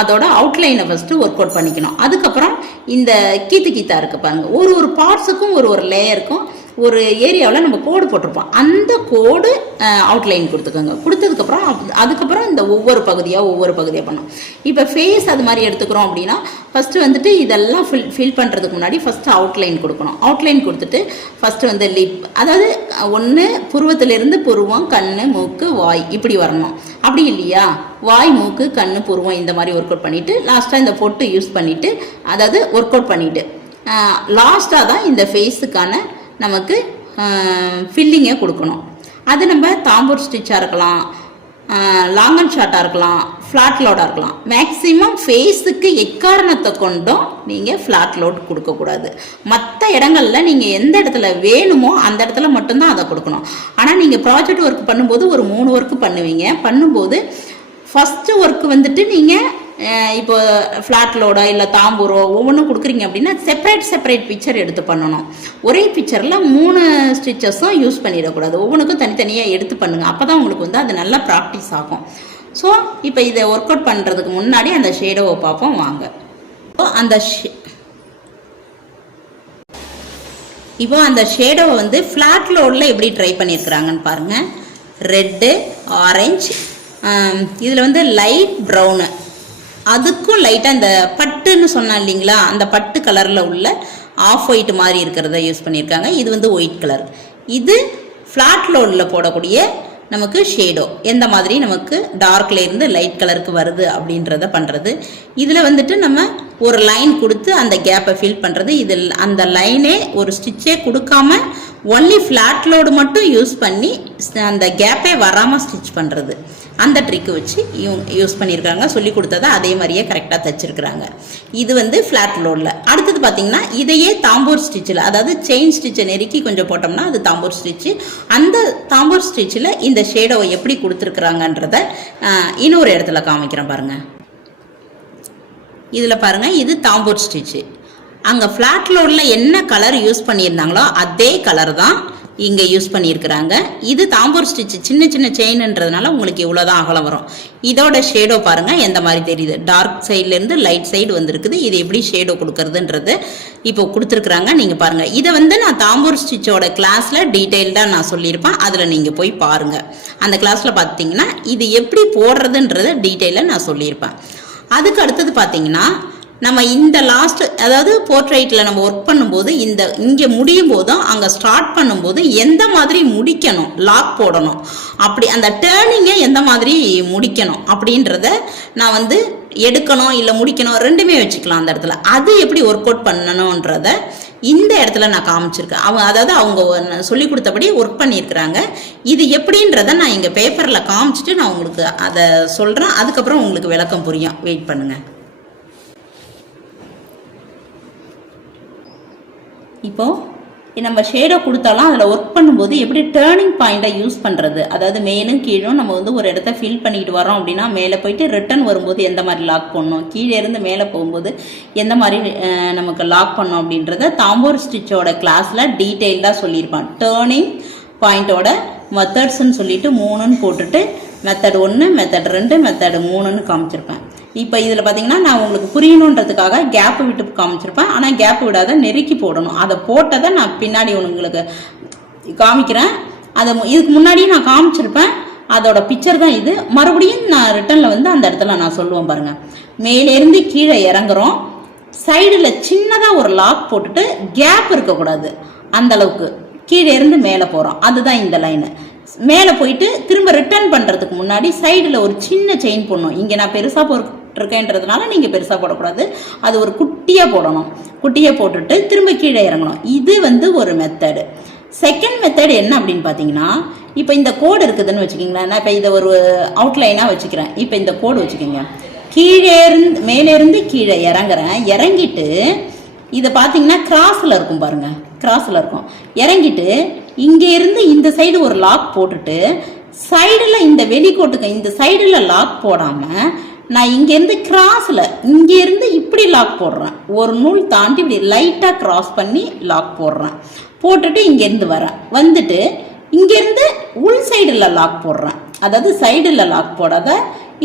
அதோட அவுட்லைனை ஃபஸ்ட்டு ஒர்க் அவுட் பண்ணிக்கணும். அதுக்கப்புறம் இந்த கீத்தா இருக்குது பாருங்கள், ஒரு பார்ட்ஸுக்கும் ஒரு லேயருக்கும் ஒரு ஏரியாவில் நம்ம கோடு போட்டிருப்போம். அந்த கோடு அவுட்லைன் கொடுத்துக்கோங்க. கொடுத்ததுக்கப்புறம் அதுக்கப்புறம் இந்த ஒவ்வொரு பகுதியாக பண்ணோம். இப்போ ஃபேஸ் அது மாதிரி எடுத்துக்கிறோம் அப்படின்னா ஃபஸ்ட்டு வந்துட்டு இதெல்லாம் ஃபில் பண்ணுறதுக்கு முன்னாடி ஃபஸ்ட்டு அவுட்லைன் கொடுக்கணும். அவுட்லைன் கொடுத்துட்டு ஃபஸ்ட்டு வந்து லிப், அதாவது ஒன்று புருவத்திலிருந்து புருவம், கண், மூக்கு, வாய் இப்படி வரணும். அப்படி இல்லையா வாய், மூக்கு, கண், புருவம் இந்த மாதிரி ஒர்க் அவுட் பண்ணிவிட்டு லாஸ்ட்டாக இந்த பொட்டு யூஸ் பண்ணிவிட்டு அதாவது ஒர்க் அவுட் பண்ணிவிட்டு லாஸ்ட்டாக தான் இந்த ஃபேஸுக்கான நமக்கு ஃபில்லிங்கை கொடுக்கணும். அது நம்ம தாம்பூர் ஸ்டிச்சாக இருக்கலாம், லாங் அண்ட் ஷார்ட்டாக இருக்கலாம், ஃப்ளாட் லோடாக இருக்கலாம். மேக்ஸிமம் ஃபேஸுக்கு எக்காரணத்தை கொண்டும் நீங்கள் ஃப்ளாட் லோட் கொடுக்கக்கூடாது. மற்ற இடங்களில் நீங்கள் எந்த இடத்துல வேணுமோ அந்த இடத்துல மட்டும்தான் அதை கொடுக்கணும். ஆனால் நீங்கள் ப்ராஜெக்ட் ஒர்க் பண்ணும்போது ஒரு 3 ஒர்க்கு பண்ணுவீங்க. பண்ணும்போது ஃபஸ்ட்டு ஒர்க்கு வந்துட்டு நீங்கள் இப்போ ஃப்ளாட் லோடா இல்லை தாம்பூரோ ஒவ்வொன்றும் கொடுக்குறீங்க அப்படின்னா செப்பரேட் பிக்சர் எடுத்து பண்ணணும். ஒரே பிக்சரில் 3 ஸ்டிச்சஸும் யூஸ் பண்ணிடக்கூடாது. ஒவ்வொன்றுக்கும் தனித்தனியாக எடுத்து பண்ணுங்கள். அப்போ தான் உங்களுக்கு வந்து அது நல்லா ப்ராக்டிஸ் ஆகும். ஸோ இப்போ இதை ஒர்க் அவுட் பண்ணுறதுக்கு முன்னாடி அந்த ஷேடோவை பார்ப்போம் வாங்க. இப்போ அந்த ஷேடோவை வந்து ஃப்ளாட் லோடில் எப்படி ட்ரை பண்ணியிருக்கிறாங்கன்னு பாருங்கள். ரெட்டு, ஆரஞ்சு, இதில் வந்து லைட் ப்ரௌனு, அதுக்கும் லைட்டாக இந்த பட்டுன்னு சொன்னேன் இல்லைங்களா, அந்த பட்டு கலரில் உள்ள ஆஃப் ஒயிட் மாதிரி இருக்கிறத யூஸ் பண்ணியிருக்காங்க. இது வந்து ஒயிட் கலர். இது ஃப்ளாட் லோடில் போடக்கூடிய நமக்கு ஷேடோ எந்த மாதிரி நமக்கு டார்க்லேருந்து லைட் கலருக்கு வருது அப்படின்றத பண்ணுறது. இதில் வந்துட்டு நம்ம ஒரு லைன் கொடுத்து அந்த கேப்பை ஃபில் பண்ணுறது. இதில் அந்த லைனே ஒரு ஸ்டிச்சே கொடுக்காம ஒன்லி ஃப்ளாட் லோடு மட்டும் யூஸ் பண்ணி அந்த கேப்பே வராமல் ஸ்டிச் பண்ணுறது. அந்த ட்ரிக்கு வச்சு யூஸ் பண்ணியிருக்காங்க. சொல்லி கொடுத்ததை அதே மாதிரியே கரெக்டாக தைச்சிருக்கிறாங்க. இது வந்து ஃப்ளாட் லோடில். அடுத்தது பார்த்தீங்கன்னா இதையே தாம்பூர் ஸ்டிச்சில், அதாவது செயின் ஸ்டிச்சை நெருக்கி கொஞ்சம் போட்டோம்னா அது தாம்பூர் ஸ்டிச்சு. அந்த தாம்பூர் ஸ்டிச்சில் இந்த ஷேடோவை எப்படி கொடுத்துருக்குறாங்கன்றத இன்னொரு இடத்துல காமிக்கிறேன் பாருங்கள். இதில் பாருங்கள், இது தாம்பூர் ஸ்டிச்சு. அங்கே ஃப்ளாட் லோடில் என்ன கலர் யூஸ் பண்ணியிருந்தாங்களோ அதே கலர் தான் இங்கே யூஸ் பண்ணியிருக்கிறாங்க. இது தாம்பூர் ஸ்டிச்சு சின்ன சின்ன செயின்ன்றதுனால உங்களுக்கு இவ்வளோதான் அகலம் வரும். இதோட ஷேடோ பாருங்கள் எந்த மாதிரி தெரியுது. டார்க் சைட்லேருந்து லைட் சைடு வந்திருக்குது. இது எப்படி ஷேடோ கொடுக்கறதுன்றது இப்போ கொடுத்துருக்குறாங்க. நீங்கள் பாருங்கள். இதை வந்து நான் தாம்பூர் ஸ்டிச்சோட கிளாஸில் டீட்டெயில்டாக நான் சொல்லியிருப்பேன். அதில் நீங்கள் போய் பாருங்கள். அந்த கிளாஸில் பார்த்தீங்கன்னா இது எப்படி போடுறதுன்றத டீட்டெயிலாக நான் சொல்லியிருப்பேன். அதுக்கு அடுத்தது பார்த்தீங்கன்னா நம்ம இந்த லாஸ்ட், அதாவது போர்ட்ரைட்டில் நம்ம ஒர்க் பண்ணும்போது இங்கே முடியும் போதும் அங்கே ஸ்டார்ட் பண்ணும்போது எந்த மாதிரி முடிக்கணும், லாக் போடணும், அப்படி அந்த டேர்னிங்கை எந்த மாதிரி முடிக்கணும் அப்படின்றத நான் வந்து எடுக்கணும் இல்லை முடிக்கணும் ரெண்டுமே வச்சுக்கலாம் அந்த இடத்துல. அது எப்படி ஒர்க் அவுட் பண்ணணுன்றத இந்த இடத்துல நான் காமிச்சிருக்கேன். அதாவது அவங்க சொல்லி கொடுத்தபடி ஒர்க் பண்ணியிருக்கிறாங்க. இது எப்படின்றத நான் இங்கே பேப்பரில் காமிச்சிட்டு நான் உங்களுக்கு அதை சொல்கிறேன். அதுக்கப்புறம் உங்களுக்கு விளக்கம் புரியும். வெயிட் பண்ணுங்கள். இப்போது நம்ம ஷேடோ கொடுத்தாலும் அதில் ஒர்க் பண்ணும்போது எப்படி டேர்னிங் பாயிண்ட்டை யூஸ் பண்ணுறது, அதாவது மேலும் கீழும் நம்ம வந்து ஒரு இடத்த ஃபில் பண்ணிட்டு வரோம் அப்படின்னா மேலே போயிட்டு ரிட்டர்ன் வரும்போது எந்த மாதிரி லாக் பண்ணணும், கீழே இருந்து மேலே போகும்போது எந்த மாதிரி நமக்கு லாக் பண்ணணும் அப்படின்றத தாம்பூர் ஸ்டிச்சோட கிளாஸில் டீட்டெயில்டாக சொல்லியிருப்பான். டேர்னிங் பாயிண்ட்டோட மெத்தட்ஸ்ன்னு சொல்லிட்டு 3ன்னு போட்டுட்டு மெத்தட் 1, மெத்தட் 2, மெத்தட் 3ன்னு காமிச்சிருப்பேன். இப்போ இதில் பார்த்தீங்கன்னா நான் உங்களுக்கு புரியணுன்றதுக்காக கேப்பு விட்டு காமிச்சிருப்பேன். ஆனால் கேப்பு விடாத நெருக்கி போடணும். அதை போட்டதை நான் பின்னாடி உங்களுக்கு காமிக்கிறேன். அதை இதுக்கு முன்னாடியும் நான் காமிச்சிருப்பேன். அதோட பிக்சர் தான் இது. மறுபடியும் நான் ரிட்டனில் வந்து அந்த இடத்துல நான் சொல்லுவேன் பாருங்கள். மேலேருந்து கீழே இறங்குறோம். சைடில் சின்னதாக ஒரு லாக் போட்டுட்டு கேப் இருக்கக்கூடாது, அந்த அளவுக்கு கீழே இருந்து மேலே போகிறோம். அதுதான் இந்த லைனு. மேலே போயிட்டு திரும்ப ரிட்டர்ன் பண்ணுறதுக்கு முன்னாடி சைடில் ஒரு சின்ன செயின் போடணும். இங்கே நான் பெருசாக போட்டிருக்கேன்றதுனால நீங்கள் பெருசாக போடக்கூடாது, அது ஒரு குட்டியாக போடணும். குட்டியாக போட்டுட்டு திரும்ப கீழே இறங்கணும். இது வந்து ஒரு மெத்தடு. செகண்ட் மெத்தட் என்ன அப்படின்னு பார்த்தீங்கன்னா, இப்போ இந்த கோடு இருக்குதுன்னு வச்சுக்கிங்களேன். நான் இப்போ இதை ஒரு அவுட்லைனாக வச்சுக்கிறேன். இப்போ இந்த கோடு வச்சுக்கோங்க. மேலேருந்து கீழே இறங்குறேன். இறங்கிட்டு இதை பார்த்தீங்கன்னா கிராஸில் இருக்கும் பாருங்கள், கிராஸில் இருக்கும். இறங்கிட்டு இங்கே இருந்து இந்த சைடு ஒரு லாக் போட்டுட்டு சைடில் இந்த வெளிக்கோட்டுக்கு இந்த சைடில் லாக் போடாமல் நான் இங்கேருந்து கிராஸில் இங்கேருந்து இப்படி லாக் போடுறேன். ஒரு நூல் தாண்டி இப்படி லைட்டாக கிராஸ் பண்ணி லாக் போடுறேன். போட்டுட்டு இங்கேருந்து வரேன். வந்துட்டு இங்கேருந்து உள் சைடில் லாக் போடுறேன். அதாவது சைடில் லாக் போடாத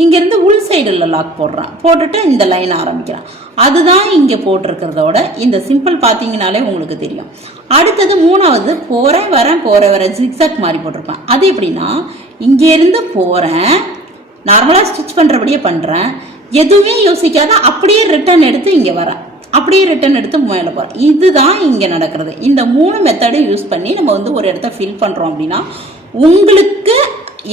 இங்கேருந்து உள் சைடில் லாக் போடுறேன். போட்டுட்டு இந்த லைன் ஆரம்பிக்கிறேன். அதுதான் இங்கே போட்டிருக்கிறதோட இந்த சிம்பிள் பார்த்தீங்கனாலே உங்களுக்கு தெரியும். அடுத்தது 3வது போகிறேன் வரேன் ஜிக்ஸாக் மாதிரி போட்டிருப்பேன். அது எப்படின்னா இங்கேருந்து போகிறேன், நார்மலாக ஸ்டிச் பண்ணுறபடியே பண்ணுறேன், எதுவுமே யோசிக்காத அப்படியே ரிட்டர்ன் எடுத்து இங்கே வரேன், அப்படியே ரிட்டர்ன் எடுத்து மேலே போகிறேன். இதுதான் இங்கே நடக்கிறது. இந்த 3 மெத்தடை யூஸ் பண்ணி நம்ம வந்து ஒரு இடத்த ஃபில் பண்ணுறோம் அப்படின்னா உங்களுக்கு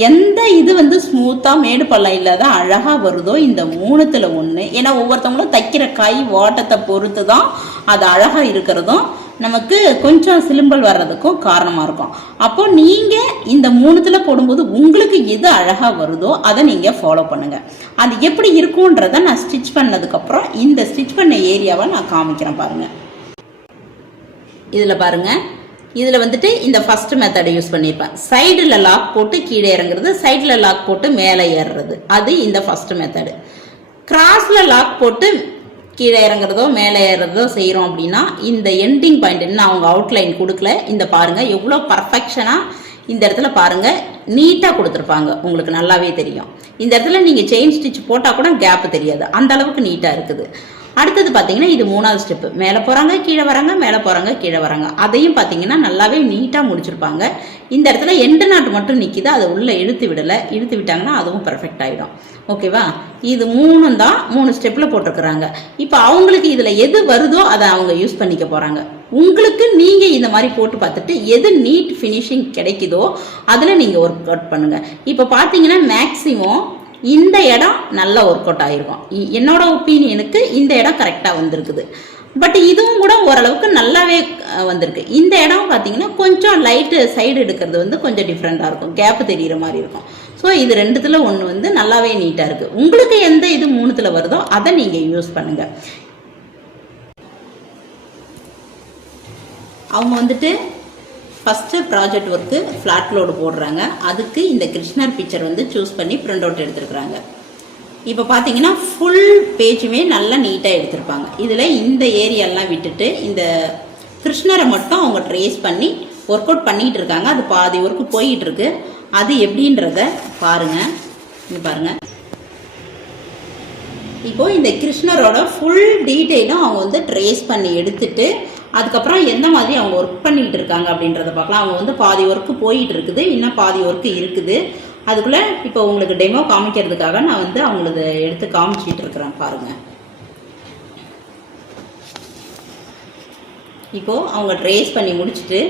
எந்த இது வந்து ஸ்மூத்தாக மேடு பள்ளம் இல்லாத அழகாக வருதோ இந்த 3த்துல 1. ஏன்னா ஒவ்வொருத்தவங்களும் தைக்கிற கை வாட்டத்தை பொறுத்து தான் அது அழகாக இருக்கிறதும் நமக்கு கொஞ்சம் சிலும்பல் வர்றதுக்கும் காரணமாக இருக்கும். அப்போ நீங்கள் இந்த 3த்துல போடும்போது உங்களுக்கு எது அழகாக வருதோ அதை நீங்கள் ஃபாலோ பண்ணுங்கள். அது எப்படி இருக்கும்ன்றதை நான் ஸ்டிச் பண்ணதுக்கப்புறம் இந்த ஸ்டிச் பண்ண ஏரியாவை நான் காமிக்கிறேன் பாருங்கள். இதில் பாருங்கள், இதில் வந்துட்டு இந்த ஃபர்ஸ்ட் மெத்தடை யூஸ் பண்ணியிருப்பேன். சைடில் லாக் போட்டு கீழே இறங்குறது, சைடில் லாக் போட்டு மேலே ஏறுறது, அது இந்த ஃபர்ஸ்ட் மெத்தடு. கிராஸில் லாக் போட்டு கீழே இறங்குறதோ மேலே ஏறுறதோ செய்கிறோம் அப்படின்னா இந்த எண்டிங் பாயிண்ட் இன்னும் அவங்க அவுட்லைன் கொடுக்கல. இந்த பாருங்கள் எவ்வளோ பர்ஃபெக்ஷனாக இந்த இடத்துல பாருங்கள் நீட்டாக கொடுத்துருப்பாங்க, உங்களுக்கு நல்லாவே தெரியும். இந்த இடத்துல நீங்கள் செயின் ஸ்டிச் போட்டால் கூட கேப் தெரியாது, அந்த அளவுக்கு நீட்டாக இருக்குது. அடுத்தது பார்த்தீங்கன்னா இது 3வது ஸ்டெப்பு. மேலே போகிறாங்க கீழே வராங்க, மேலே போகிறாங்க கீழே வராங்க. அதையும் பார்த்தீங்கன்னா நல்லாவே நீட்டாக முடிச்சிருப்பாங்க. இந்த இடத்துல எண்டு நாட்டு மட்டும் நிற்கிது, அதை உள்ளே இழுத்து விடலை. இழுத்து விட்டாங்கன்னா அதுவும் பர்ஃபெக்ட் ஆகிடும். ஓகேவா? இது 3ம் தான் 3 ஸ்டெப்பில் போட்டிருக்கிறாங்க. இப்போ அவங்களுக்கு இதில் எது வருதோ அதை அவங்க யூஸ் பண்ணிக்க போகிறாங்க. உங்களுக்கு நீங்கள் இந்த மாதிரி போட்டு பார்த்துட்டு எது நீட் ஃபினிஷிங் கிடைக்குதோ அதில் நீங்கள் ஒர்க் அவுட் பண்ணுங்கள். இப்போ பார்த்தீங்கன்னா மேக்ஸிமம் இந்த இடம் நல்லா ஒர்க் அவுட் ஆகிருக்கும். என்னோட ஒப்பீனியனுக்கு இந்த இடம் கரெக்டாக வந்திருக்குது. பட் இதுவும் கூட ஓரளவுக்கு நல்லாவே வந்திருக்கு. இந்த இடம் பார்த்தீங்கன்னா கொஞ்சம் லைட்டு சைடு எடுக்கிறது வந்து கொஞ்சம் டிஃப்ரெண்ட்டாக இருக்கும், கேப் தெரிகிற மாதிரி இருக்கும். ஸோ இது 2த்துல ஒன்று வந்து நல்லாவே நீட்டாக இருக்குது. உங்களுக்கு எந்த இது 3த்துல வருதோ அதை நீங்கள் யூஸ் பண்ணுங்கள். அவங்க வந்துட்டு first project work flat load போடுறாங்க. அதுக்கு இந்த கிருஷ்ணர் பிக்சர் வந்து சூஸ் பண்ணி பிரிண்ட் அவுட் எடுத்துருக்குறாங்க. இப்போ பார்த்தீங்கன்னா ஃபுல் பேஜுமே நல்லா நீட்டாக எடுத்திருப்பாங்க. இதில் இந்த ஏரியாலாம் விட்டுட்டு இந்த கிருஷ்ணரை மட்டும் அவங்க ட்ரேஸ் பண்ணி ஒர்க் அவுட் பண்ணிகிட்டு இருக்காங்க. அது பாதி ஒர்க்கு போயிட்டு இருக்கு. அது எப்படின்றத பாருங்கள். இங்கே பாருங்கள், இப்போ இந்த கிருஷ்ணரோட ஃபுல் டீட்டெயிலும் அவங்க வந்து ட்ரேஸ் பண்ணி எடுத்துட்டு அதுக்கப்புறம் எந்த மாதிரி அவங்க ஒர்க் பண்ணிகிட்டு இருக்காங்க அப்படின்றத பார்க்கலாம். அவங்க வந்து பாதி ஒர்க்கு போயிட்டு இருக்குது, இன்னும் பாதி ஒர்க்கு இருக்குது. அதுக்குள்ளே இப்போ உங்களுக்கு டெமோ காமிக்கிறதுக்காக நான் வந்து அவங்களது எடுத்து காமிச்சிட்டு இருக்கிறேன் பாருங்கள். இப்போது அவங்க ட்ரேஸ் பண்ணி முடிச்சுட்டு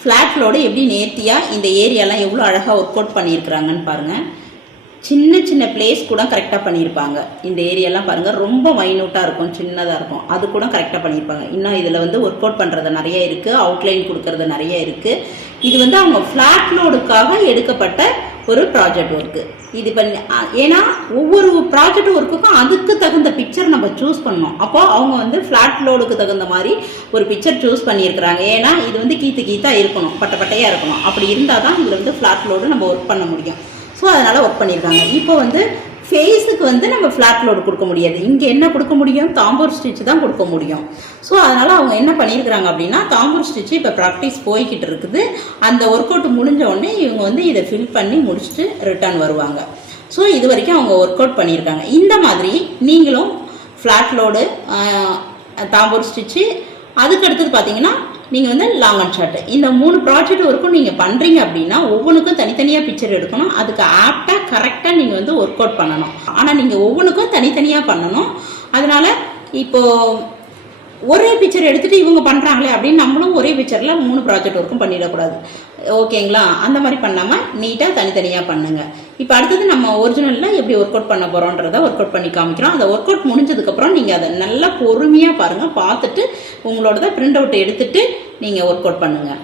ஃப்ளாட் லோடு எப்படி நேர்த்தியாக இந்த ஏரியாலாம் எவ்வளோ அழகாக ஒர்க் அவுட் பண்ணியிருக்கிறாங்கன்னு பாருங்கள். சின்ன சின்ன பிளேஸ் கூட கரெக்டாக பண்ணியிருப்பாங்க. இந்த ஏரியாலாம் பாருங்கள் ரொம்ப மைனூட்டாக இருக்கும், சின்னதாக இருக்கும். அது கூட கரெக்டாக பண்ணியிருப்பாங்க. இன்னும் இதில் வந்து ஒர்க் அவுட் பண்ணுறது நிறைய இருக்குது, அவுட்லைன் கொடுக்கறது நிறைய இருக்குது. இது வந்து அவங்க ஃப்ளாட் லோடுக்காக எடுக்கப்பட்ட ஒரு ப்ராஜெக்ட் ஒர்க்கு. இது பண்ணி ஏன்னா ஒவ்வொரு ப்ராஜெக்ட் ஒர்க்குக்கும் அதுக்கு தகுந்த பிக்சர் நம்ம சூஸ் பண்ணோம். அப்போது அவங்க வந்து ஃப்ளாட் லோடுக்கு தகுந்த மாதிரி ஒரு பிக்சர் சூஸ் பண்ணியிருக்கிறாங்க. ஏன்னா இது வந்து கீத்தாக இருக்கணும், பட்டையாக இருக்கணும். அப்படி இருந்தால் தான் இதில் வந்து ஃப்ளாட் லோடு நம்ம ஒர்க் பண்ண முடியும். ஸோ அதனால் ஒர்க் பண்ணியிருக்காங்க. இப்போ வந்து ஃபேஸுக்கு வந்து நம்ம ஃப்ளாட் லோடு கொடுக்க முடியாது. இங்கே என்ன கொடுக்க முடியும்? தாம்பூர் ஸ்டிச் தான் கொடுக்க முடியும். ஸோ அதனால் அவங்க என்ன பண்ணியிருக்கிறாங்க அப்படின்னா தாம்பூர் ஸ்டிச்சு இப்போ ப்ராக்டிஸ் போய்கிட்டு இருக்குது. அந்த ஒர்க் அவுட் முடிஞ்ச உடனே இவங்க வந்து இதை ஃபில் பண்ணி முடிச்சுட்டு ரிட்டர்ன் வருவாங்க. ஸோ இது வரைக்கும் அவங்க ஒர்க் அவுட் பண்ணியிருக்காங்க. இந்த மாதிரி நீங்களும் ஃப்ளாட் லோடு, தாம்பூர் ஸ்டிச்சு, அதுக்கு அடுத்தது பார்த்தீங்கன்னா நீங்கள் வந்து லாங் அண்ட் ஷார்ட், இந்த 3 ப்ராஜெக்ட் ஒர்க்கும் நீங்கள் பண்ணுறீங்க அப்படின்னா ஒவ்வொன்றுக்கும் தனித்தனியாக பிக்சர் எடுக்கணும். அதுக்கு ஆப்டாக கரெக்டாக நீங்கள் வந்து ஒர்க் அவுட் பண்ணணும். ஆனால் நீங்கள் ஒவ்வொன்றுக்கும் தனித்தனியாக பண்ணணும். அதனால் இப்போது ஒரே பிக்சர் எடுத்துகிட்டு இவங்க பண்ணுறாங்களே அப்படின்னு நம்மளும் ஒரே பிக்சரில் 3 ப்ராஜெக்ட் ஒர்க்கும் பண்ணிடக்கூடாது. ஓகேங்களா? அந்த மாதிரி பண்ணாமல் நீட்டாக தனித்தனியாக பண்ணுங்கள். இப்போ அடுத்தது நம்ம ஒரிஜினலில் எப்படி ஒர்க் அவுட் பண்ண போகிறோன்றதை ஒர்க் அவுட் பண்ணி காமிக்கிறோம். அந்த ஒர்க் அவுட் முடிஞ்சதுக்கப்புறம் நீங்கள் அதை நல்லா பொறுமையாக பாருங்கள். பார்த்துட்டு உங்களோட பிரிண்ட் அவுட் எடுத்துகிட்டு நீங்கள் ஒர்க் அவுட் பண்ணுங்கள்.